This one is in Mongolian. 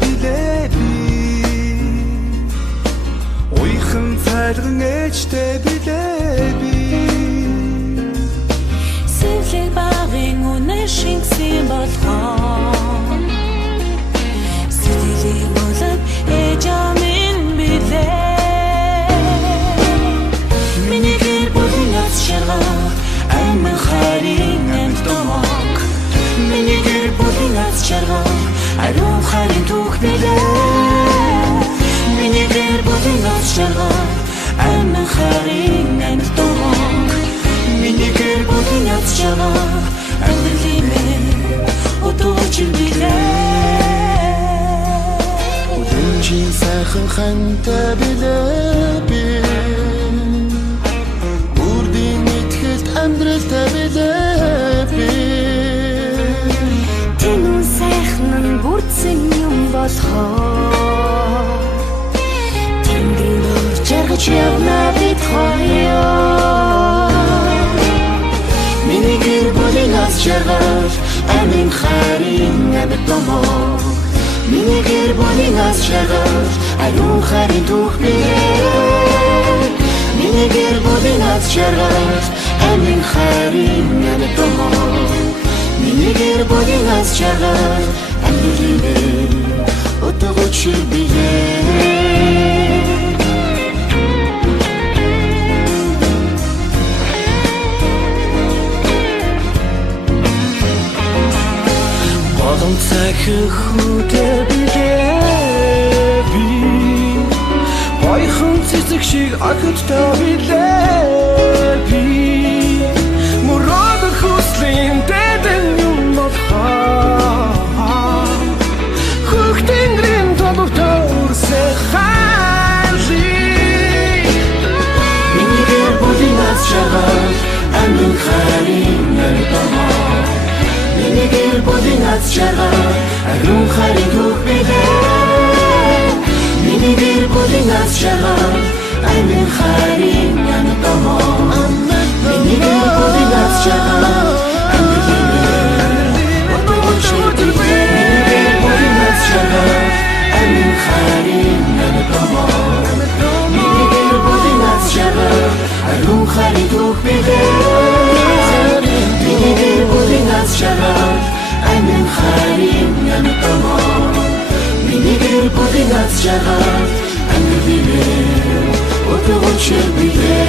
билеби уйхан цайлган ээжтэй билеби Сэлэг багын үнэ шингсэн болгоо Сэтгэлийн болов ээж амин билээ Миний гэр бүлийн аз жаргал амин хайрын амт домог Миний гэр бүлийн аз жаргал ариун хайрын түүх билээ Миний гэр бүлийн аз жаргал амин хайрын амт домог Миний гэр бүлийн аз жаргал амьдралын минь удууч билээ Өдөржин сайхан хантай билеби Бүрдийн итгэл амьдралтай билеби Тэнүү сайхан нь бүрдсэн юм болохоо Тэнгэрийн өр жаргаж явна бид хоёр Миний гэр бүлийн аз жаргал амин хайрын амьд домог Миний гэр бүлийн аз жаргал ариун хайрын түүх билээ Миний гэр бүлийн аз жаргал амин хайрын амьд домог Миний гэр бүлийн аз жаргал амьдралын минь утгууч билээ Болон цахих үдэ билеби Бойхон цэцэг шиг ахидтай билеби Мураг хүслийн дэдэн юм болохоо Хөхтэнгрийн толгой өрсө хайли Миний гэр бүлийн аз жаргал амин хайрын амьд домог Миний гэр бүлийн аз жаргал ариун хайрын түүх билээ Миний гэр бүлийн аз жаргал амин хайрын амьд домог Миний гэр бүлийн аз жаргал амьдралын минь утгууч билээ Миний гэр бүлийн аз жаргал амин хайрын амьд домог Миний гэр бүлийн аз жаргал ариун хайрын түүх билээ Миний гэр бүлийн аз жаргал амин хайрын амьд домог Миний гэр бүлийн аз жаргал амьдралын минь утгууч билээ